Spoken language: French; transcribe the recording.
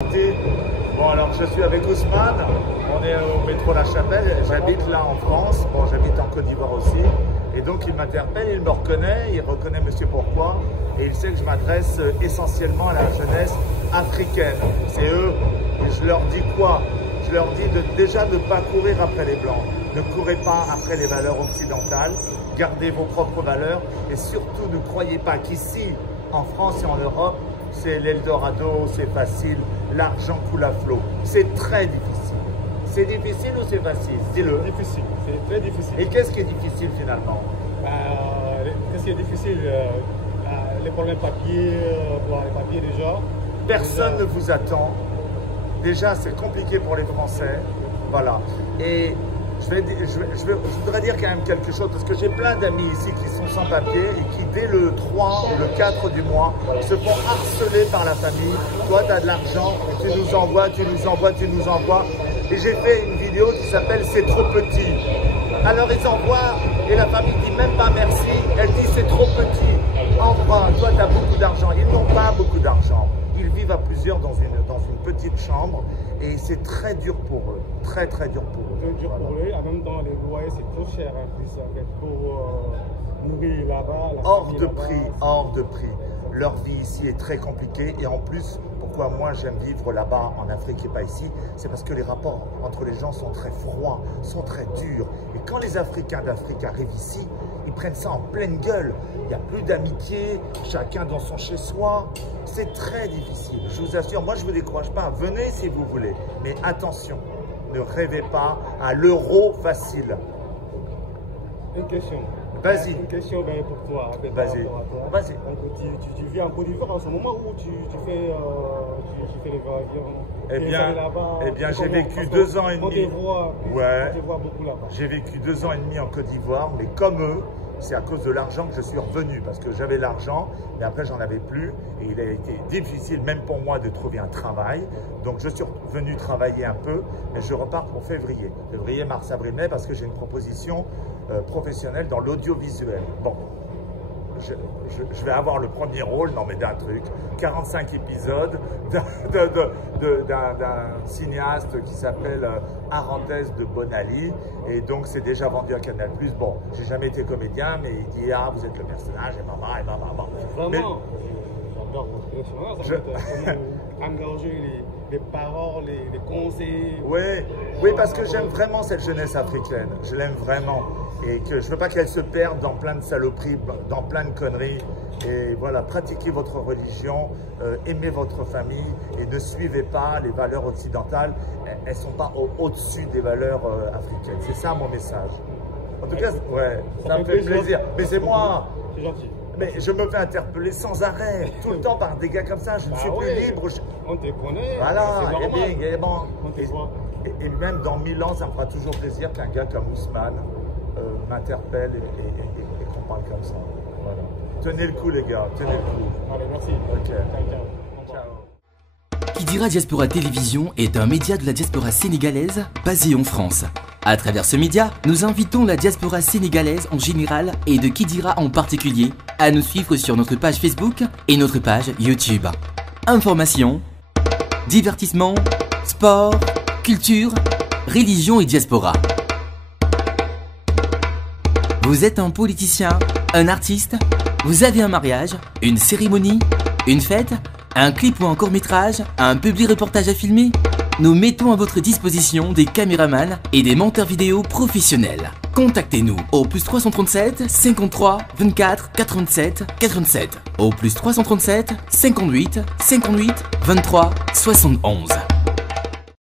Bon, alors je suis avec Ousmane, on est au métro La Chapelle, j'habite là en France, bon j'habite en Côte d'Ivoire aussi, et donc il m'interpelle, il me reconnaît, il reconnaît Monsieur Pourquoi, et il sait que je m'adresse essentiellement à la jeunesse africaine. C'est eux, et je leur dis quoi? Je leur dis de déjà ne pas courir après les Blancs, ne courez pas après les valeurs occidentales, gardez vos propres valeurs, et surtout ne croyez pas qu'ici, en France et en Europe, c'est l'Eldorado, c'est facile, l'argent coule à flot. C'est très difficile. C'est difficile ou c'est facile? Dis-le. Difficile, c'est très difficile. Et qu'est-ce qui est difficile finalement? Qu'est-ce qui est difficile? Les problèmes papier, pour les papiers déjà. Personne ne vous attend. Déjà, c'est compliqué pour les Français. Voilà. Et je voudrais dire quand même quelque chose, parce que j'ai plein d'amis ici qui sont sans papier et qui, dès le 3 ou le 4 du mois, se font harceler par la famille. Toi, tu as de l'argent, tu nous envoies, tu nous envoies, tu nous envoies. Et j'ai fait une vidéo qui s'appelle « C'est trop petit ». Alors ils envoient et la famille dit même pas merci, elle dit c'est trop petit. Enfin, toi, tu as beaucoup d'argent. Ils n'ont pas beaucoup d'argent. Ils vivent à plusieurs dans une petite chambre et c'est très dur pour eux. Très, très dur pour eux. Très dur pour eux. En même temps, les loyers, c'est trop cher en plus, en fait, pour nourrir là-bas. Hors de prix, hors de prix. Leur vie ici est très compliquée et en plus, pourquoi moi j'aime vivre là-bas en Afrique et pas ici, c'est parce que les rapports entre les gens sont très froids, sont très durs. Et quand les Africains d'Afrique arrivent ici, ils prennent ça en pleine gueule. Il n'y a plus d'amitié, chacun dans son chez-soi. C'est très difficile, je vous assure. Moi, je ne vous décourage pas. Venez si vous voulez. Mais attention, ne rêvez pas à l'euro facile. Une question. Vas-y. Une question pour toi. Vas-y. Vas-y. Tu vis en Côte d'Ivoire en ce moment où tu fais les va-et-vient? Eh bien, j'ai vécu 2 ans et demi. On te voit beaucoup là-bas. J'ai vécu 2 ans et demi en Côte d'Ivoire, mais comme eux, c'est à cause de l'argent que je suis revenu, parce que j'avais l'argent, mais après j'en avais plus, et il a été difficile même pour moi de trouver un travail. Donc je suis revenu travailler un peu, mais je repars pour février. Février, mars, avril, mai, parce que j'ai une proposition professionnelle dans l'audiovisuel. Bon, je vais avoir le premier rôle, non mais d'un truc, 45 épisodes d'un cinéaste qui s'appelle Arantès de Bonali, et donc c'est déjà vendu à Canal+. Bon, j'ai jamais été comédien, mais il dit ah vous êtes le personnage et maman et maman. Vraiment, j'adore votre personnage. Engager les paroles, les conseils. Oui, parce que j'aime vraiment cette jeunesse africaine. Je l'aime vraiment. Et que je ne veux pas qu'elle se perde dans plein de saloperies, dans plein de conneries. Et voilà, pratiquez votre religion, aimez votre famille et ne suivez pas les valeurs occidentales. Elles ne sont pas au-dessus des valeurs africaines. C'est ça mon message. En tout cas, ouais, ça me fait plaisir. Mais c'est moi. C'est gentil. Mais je me fais interpeller sans arrêt, tout le temps par des gars comme ça. Je ne suis plus libre. On te connaît. Voilà, et bon. On Et même dans 1000 ans, ça me fera toujours plaisir qu'un gars comme Ousmane m'interpelle et qu'on parle comme ça. Voilà. Tenez le coup, les gars, tenez le coup. Allez, merci. Ok. Ciao. Kidira Diaspora Télévision est un média de la diaspora sénégalaise basé en France. À travers ce média, nous invitons la diaspora sénégalaise en général et de Kidira en particulier à nous suivre sur notre page Facebook et notre page YouTube. Information, divertissement, sport, culture, religion et diaspora. Vous êtes un politicien, un artiste, vous avez un mariage, une cérémonie, une fête, un clip ou un court-métrage, un publi-reportage à filmer? Nous mettons à votre disposition des caméramans et des monteurs vidéo professionnels. Contactez-nous au +337 53 24 87 87, au +337 58 58 23 71.